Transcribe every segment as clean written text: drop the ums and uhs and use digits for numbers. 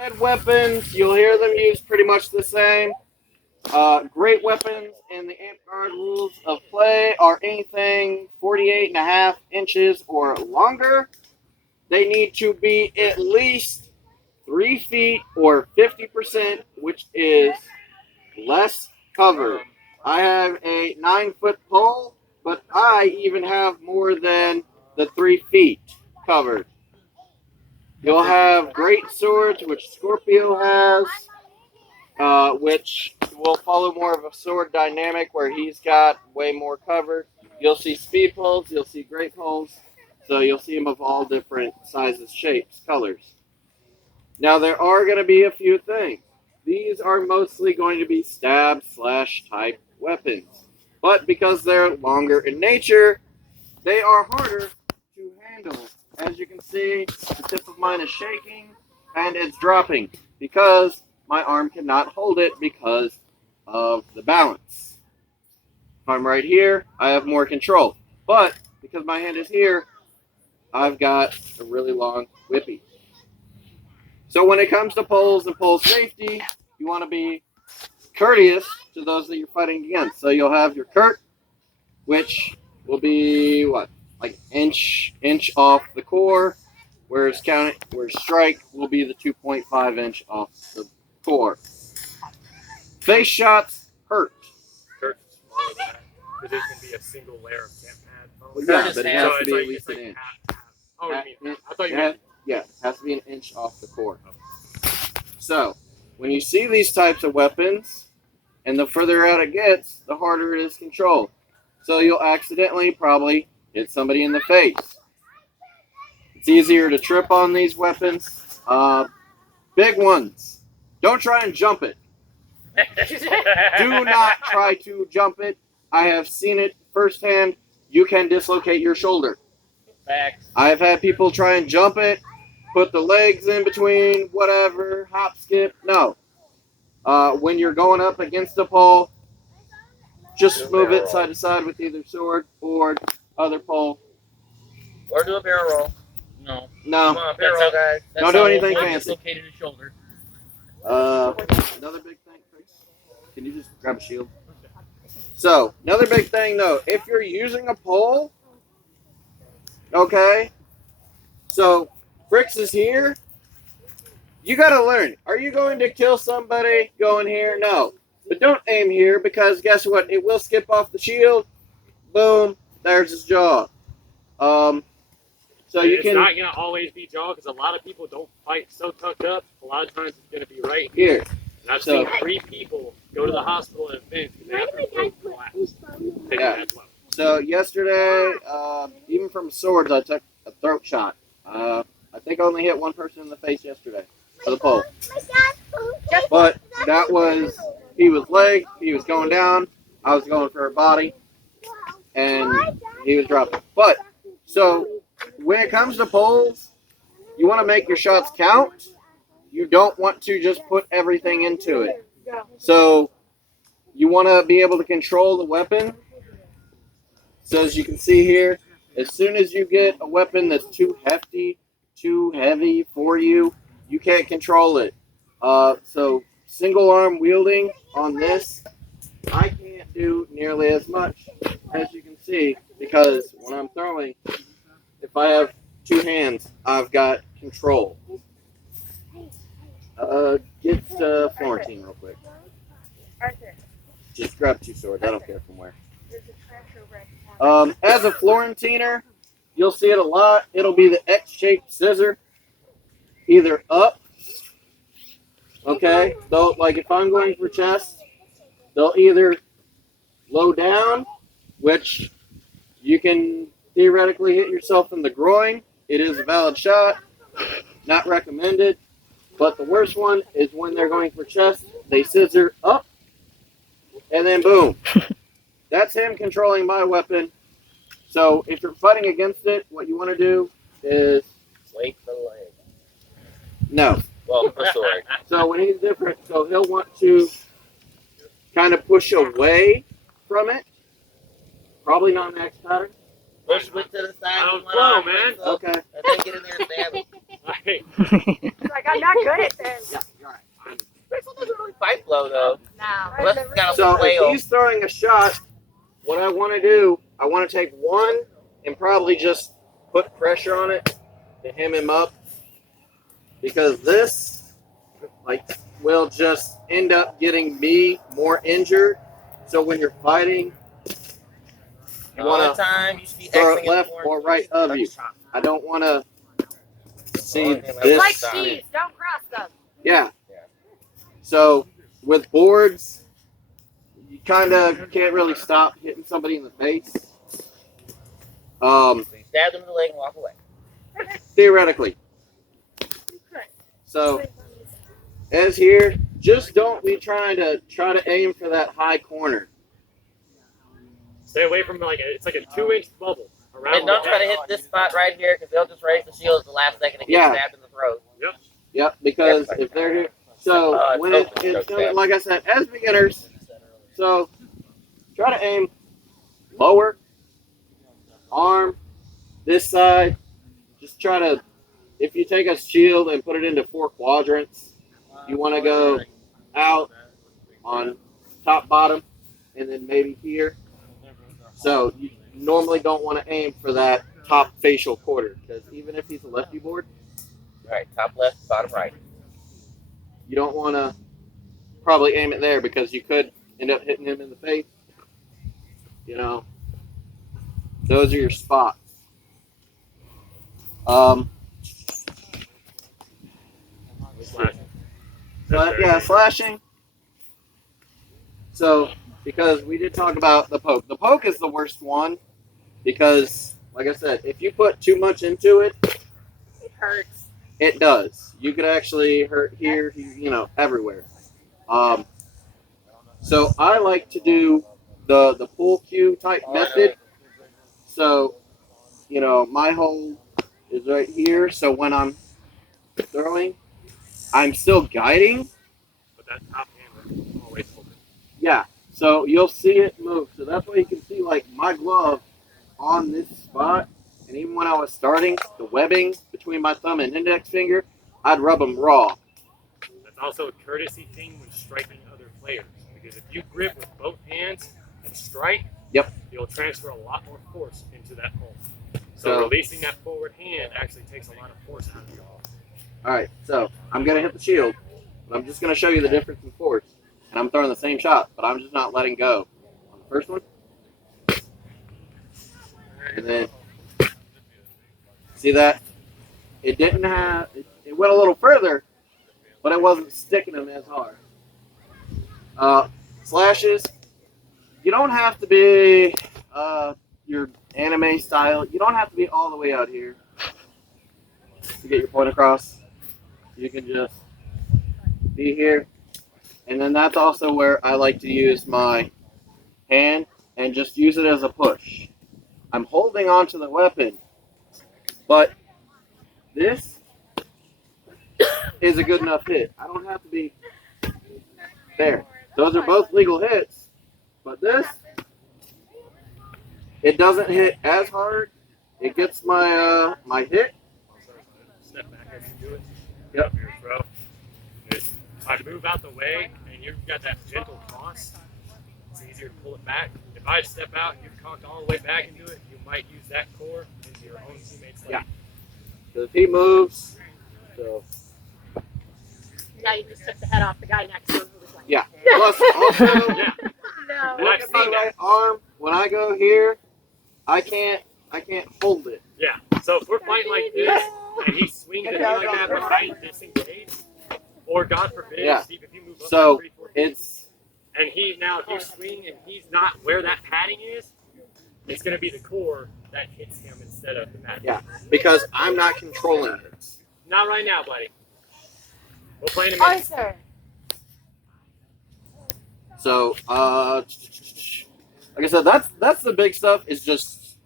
Red weapons, you'll hear them used pretty much the same. Great weapons in the amp guard rules of play are anything 48.5 inches or longer. They need to be at least 3 feet or 50%, which is less covered. I have a 9-foot pole, but I even have more than the 3 feet covered. You'll have great swords, which Scorpio has, which will follow more of a sword dynamic where he's got way more cover. You'll see speed poles, you'll see great poles, so you'll see them of all different sizes, shapes, colors. Now there are going to be a few things. These are mostly going to be stab slash type weapons, but because they're longer in nature, they are harder to handle. As you can see, the tip of mine is shaking and it's dropping because my arm cannot hold it because of the balance. If I'm right here, I have more control. But because my hand is here, I've got a really long whippy. So when it comes to poles and pole safety, you want to be courteous to those that you're fighting against. So you'll have your Kurt, which will be what? Like inch off the core, whereas strike will be the 2.5 inch off the core. Face shots hurt. Kurt's smaller than that. Because there's going to be a single layer of camp pad. Well, yeah, but it has to be at least an inch. Oh, you mean I thought you meant... Yeah, it has to be an inch off the core. So, when you see these types of weapons, and the further out it gets, the harder it is controlled. So you'll accidentally probably hit somebody in the face. It's easier to trip on these weapons. Big ones. Don't try and jump it. Do not try to jump it. I have seen it firsthand. You can dislocate your shoulder. Facts. I have had people try and jump it, put the legs in between, whatever, hop, skip. No. When you're going up against a pole, just move it side to side with either sword or other pole. Or do a barrel roll. No. No. Come on, barrel roll, guys. Don't do anything fancy. Dislocated his shoulder. Another big thing, Chris. Can you just grab a shield? So, another big thing though, if you're using a pole, okay, so Frix is here, you gotta learn. Are you going to kill somebody going here? No. But don't aim here because guess what? It will skip off the shield. Boom. There's his jaw. So it's not going to always be jaw because a lot of people don't fight so tucked up. A lot of times it's going to be right here. And I've seen 3 people go to the hospital in a bench because they have to collapse. Yeah. So yesterday, even from swords, I took a throat shot. I think I only hit one person in the face yesterday for the pole. But that was, he was leg, he was going down, I was going for her body, and he was dropping. But, so, when it comes to poles, you want to make your shots count. You don't want to just put everything into it. So, you want to be able to control the weapon. So, as you can see here, as soon as you get a weapon that's too hefty, too heavy for you, you can't control it. So, single arm wielding on this, I can't do nearly as much as you can see because when I'm throwing, if I have 2 hands, I've got control. Get Florentine real quick. Arthur. Just grab 2 swords. I don't care from where. As a Florentiner, you'll see it a lot. It'll be the X-shaped scissor, either up. Okay, so like if I'm going for chest, they'll either low down, which you can theoretically hit yourself in the groin. It is a valid shot, not recommended. But the worst one is when they're going for chest, they scissor up, and then boom. That's him controlling my weapon. So if you're fighting against it, what you want to do is wait for the leg. No. Well, for sword. So when he's different, so he'll want to kind of push away from it. Probably not max pattern. Push it to the side. I don't know, man. Okay. And then get in there and stab it. Like, Like, I'm not good at this. Yeah, you're right. Phrixal doesn't really fight blow though. No. Unless it's got a So flail. if he's throwing a shot, what I want to do, I want to take one and probably just put pressure on it to hem him up, because this, like, will just end up getting me more injured. So when you're fighting, you All the want to time you should be throw Xing it left in or right of you. I don't want to see It's It's this. like cheese. Don't cross them. Yeah. So with boards, you kind of can't really stop hitting somebody in the face. So you stab them in the leg and walk away. Theoretically. So as here, just don't be trying to aim for that high corner. stay away from it's like a 2-inch bubble around. And don't try to hit this spot right here because they'll just raise the shield at the last second and get stabbed in the throat. Yep, because if they're here, so when it's like I said, as beginners, so try to aim lower, arm, this side. Just try to, if you take a shield and put it into 4 quadrants, you want to go out on top, bottom, and then maybe here. So you normally don't want to aim for that top facial quarter, because even if he's a lefty board, Right, top left, bottom right. you don't want to probably aim it there because you could end up hitting him in the face. You know, those are your spots. Slashing. So, because we did talk about the poke. The poke is the worst one because, like I said, if you put too much into it, It hurts. it does. You could actually hurt here, everywhere. So I like to do the pull cue type method. So, my hold is right here. So when I'm throwing, I'm still guiding. But that top hand always open. Yeah. So you'll see it move. So that's why you can see like my glove on this spot. And even when I was starting, the webbing between my thumb and index finger, I'd rub them raw. That's also a courtesy thing when striking other players. Because if you grip with both hands and strike, you'll transfer a lot more force into that hole. So releasing that forward hand actually takes a lot of force out of your hole. All right, so I'm going to hit the shield. But I'm just going to show you the difference in force. And I'm throwing the same shot, but I'm just not letting go. On the first one. And then, see that? It didn't have, it went a little further, but it wasn't sticking them as hard. Slashes, you don't have to be your anime style. You don't have to be all the way out here to get your point across. You can just be here. And then that's also where I like to use my hand and just use it as a push. I'm holding onto the weapon, but this is a good enough hit. I don't have to be there. Those are both legal hits, but this, it doesn't hit as hard. It gets my my hit. Step back as you do it. Yep. Your throw. If I move out the way and you've got that gentle toss, it's easier to pull it back. If I step out and you've conked all the way back into it, you might use that core into your own teammate's leg. Yeah. So if he moves, so Yeah, you just took the head off the guy next to him. Who was like, yeah. Plus also, Yeah. No. look at my right arm. When I go here, I can't hold it. Yeah. So if we're fighting like this and he swings at me like that, but I disengage, or God forbid, Yeah. Steve, if you move up So 3, 4 feet, it's and he now if you swing and he's not where that padding is, it's going to be the core that hits him instead of the mat. Yeah. Because I'm not controlling it. Not right now, buddy. We'll play in a Oh, minute. sir. So like I said, that's the big stuff. Is just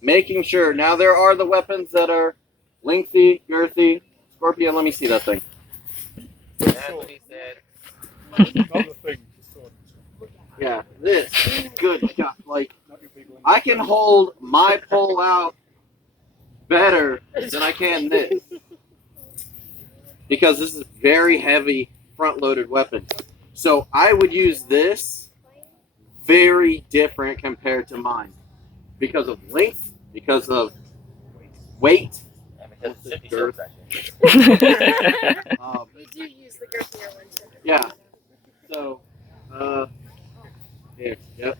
making sure. Now there are the weapons that are lengthy, girthy. Scorpion, let me see that thing. That's what he said. Yeah, this good God, like I can hold my pole out better than I can this. because this is very heavy front-loaded weapon. So I would use this very different compared to mine because of length, because of weight. And because it's 50 shield pressure. We do use the girthier ones. Yeah. So, here, yep.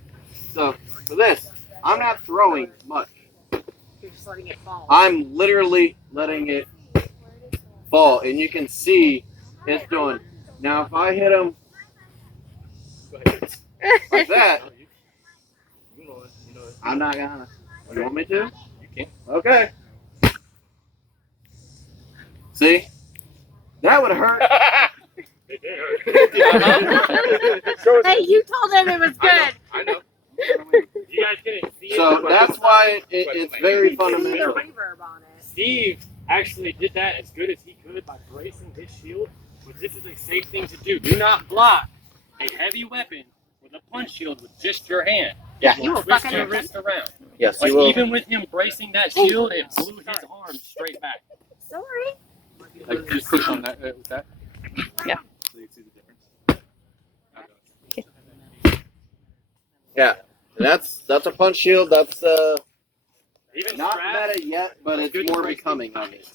So, for this, I'm not throwing much. You're just letting it fall. I'm literally letting it fall, and you can see it's doing. Now, if I hit him like that, I'm not gonna. You want me to? You can. Okay. See? That would hurt. It did hurt. Hey, you told him it was good. I know. You guys couldn't see it. So that's why it's very See fundamental. the reverb on it. Steve actually did that as good as he could by bracing his shield, but this is a safe thing to do. Do not block a heavy weapon with a punch shield with just your hand. Yeah. You will Twist fucking your hurt wrist around. Yes, Like you will. even with him bracing that shield, it blew his arm straight back. Sorry. Like just push on that with that. Yeah. So you see the difference. Yeah. And that's a punch shield. That's Even not strap, meta yet, but it's Good more bracing. becoming of it.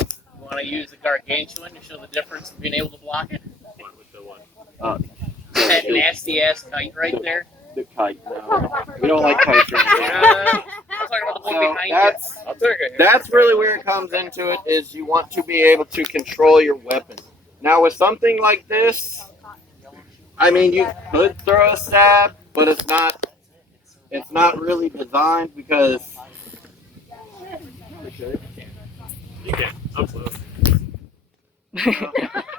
You want to use the gargantuan to show the difference of being able to block it? with the one. That nasty ass kite right there. The kite. No. We don't like kites right I'm talking about the one So behind that's I'll take it. that's really where it comes into it. Is you want to be able to control your weapon. Now with something like this, I mean you could throw a stab, but it's not really designed because. You can. Up close.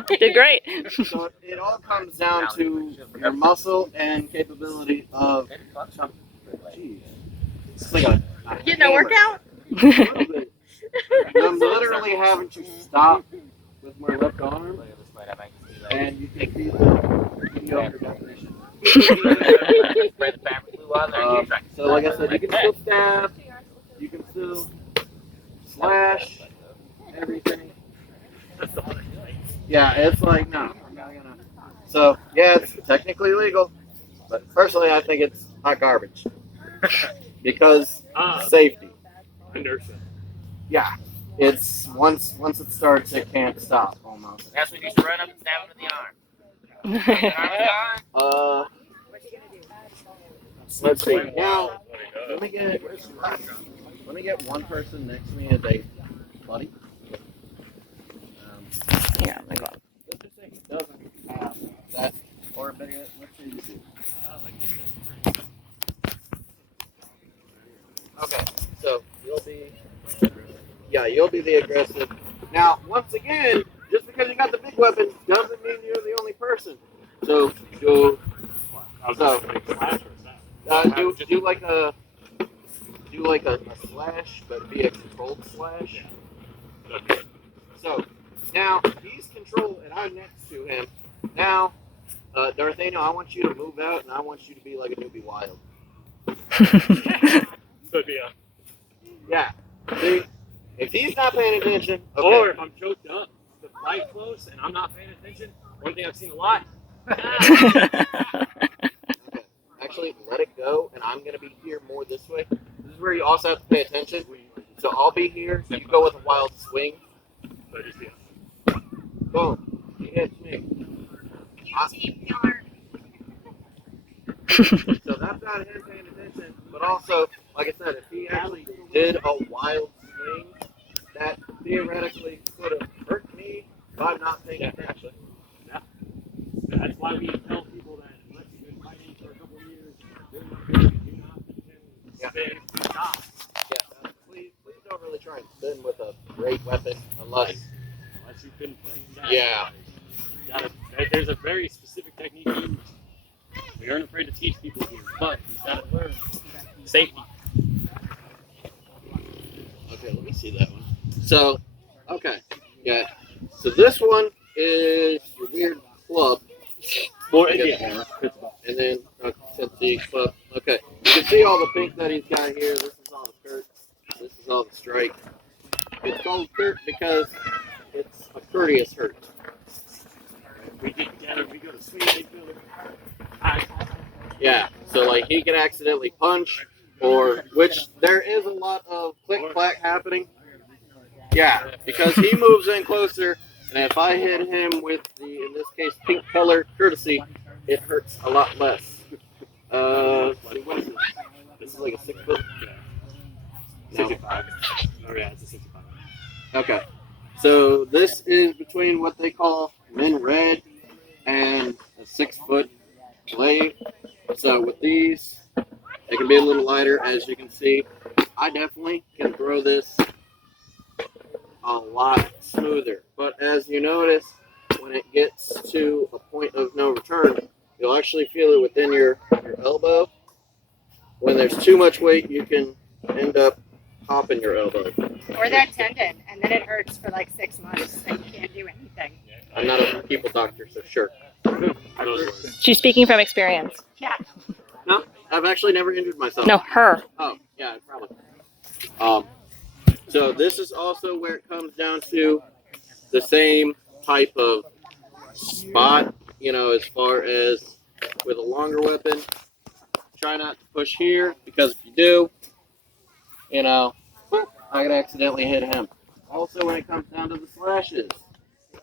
You did great. So it all comes down to your muscle and capability of. Jeez. It's like a Getting a hammer. workout? A little bit. I'm literally having to stop with my left arm, and you can see the video of your definition. Spread the fabric glue on there. and you try. So like I said, you can still stab, you can still slash, everything. Yeah, it's like, no, I'm not gonna. So, yeah, it's technically legal, but personally I think it's hot garbage. Because safety. Anderson. Yeah. It's, once it starts, it can't stop, almost. That's when you just run up and stab him in the arm. Let's see. Now, let me get one person next to me as a buddy. Yeah, my God. Let's just say he doesn't have that, or better yet, let's say you do. Okay, so you'll be the aggressive. Now, once again, just because you got the big weapon doesn't mean you're the only person. So do like a slash, but be a controlled slash. So now he's controlled, and I'm next to him. Now, Darthaniel, I want you to move out, and I want you to be like a newbie wild. So yeah. Yeah. See, if he's not paying attention, okay. Or if I'm choked up, the fight close, and I'm not paying attention. One thing I've seen a lot. Okay. Actually, let it go, and I'm gonna be here more this way. This is where you also have to pay attention. So I'll be here. You go with a wild swing. So just yeah. Boom. He hits me. So that's not him paying attention, but also, like I said, if he actually did a wild swing, that theoretically could have hurt me by not paying attention. Yeah. That's why we tell people that unless you've been fighting for a couple of years, do not stop. Yeah, please don't really try and spin with a great weapon unless you've been playing that. Yeah. There's a very specific technique to use. We aren't afraid to teach people here, but you gotta learn safety. Okay, let me see that one. So, okay, yeah. So this one is your weird club. Yeah. And then the club. Okay, you can see all the pink that he's got here. This is all the Kurt. This is all the strike. It's called Kurt because it's a courteous hurt. Yeah, so like he can accidentally punch, or which there is a lot of click clack happening. Yeah, because he moves in closer, and if I hit him with the, in this case, pink color courtesy, it hurts a lot less. What is this? This is like a 6 foot. No. 65. Oh yeah, it's a 65. Okay, so this is between what they call min red and a 6 foot blade. So with these, they can be a little lighter, as you can see. I definitely can throw this a lot smoother. But as you notice, when it gets to a point of no return, you'll actually feel it within your elbow. When there's too much weight, you can end up popping your elbow. Or that tendon, and then it hurts for like 6 months, and you can't do anything. I'm not a people doctor, so sure. She's speaking from experience. Yeah. No, I've actually never injured myself. No, her. Oh, yeah, probably. So this is also where it comes down to the same type of spot, you know, as far as with a longer weapon. Try not to push here, because if you do, you know, I could accidentally hit him. Also, when it comes down to the slashes,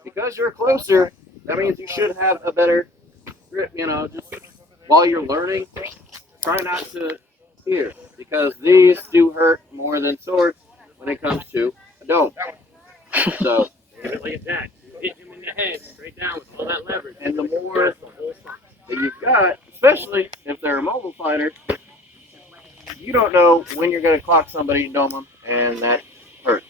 because you're closer, that means you should have a better grip, you know, just while you're learning, try not to here, because these do hurt more than swords when it comes to a dome. So, Like that. You hit him in the head, straight down with all that leverage. and the more that you've got, especially if they're a mobile fighter, you don't know when you're going to clock somebody and dome them, and that hurts.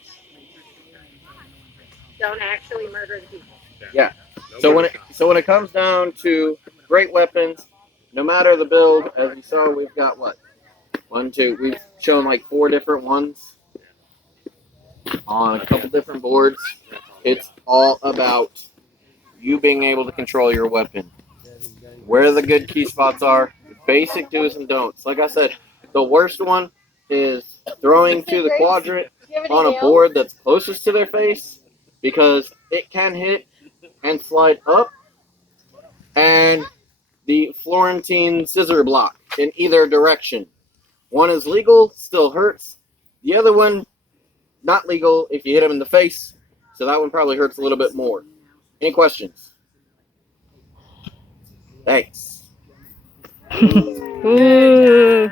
Don't actually murder the people. Yeah. So when it comes down to great weapons, no matter the build, as you saw, we've got what? 1, 2. We've shown like 4 different ones on a couple different boards. It's all about you being able to control your weapon. Where the good key spots are, basic do's and don'ts. Like I said, the worst one is throwing to the quadrant on a board that's closest to their face, because it can hit and slide up, and the Florentine scissor block in either direction. One is legal, still hurts. The other one, not legal if you hit him in the face, so that one probably hurts a little bit more. Any questions? Thanks. Ooh.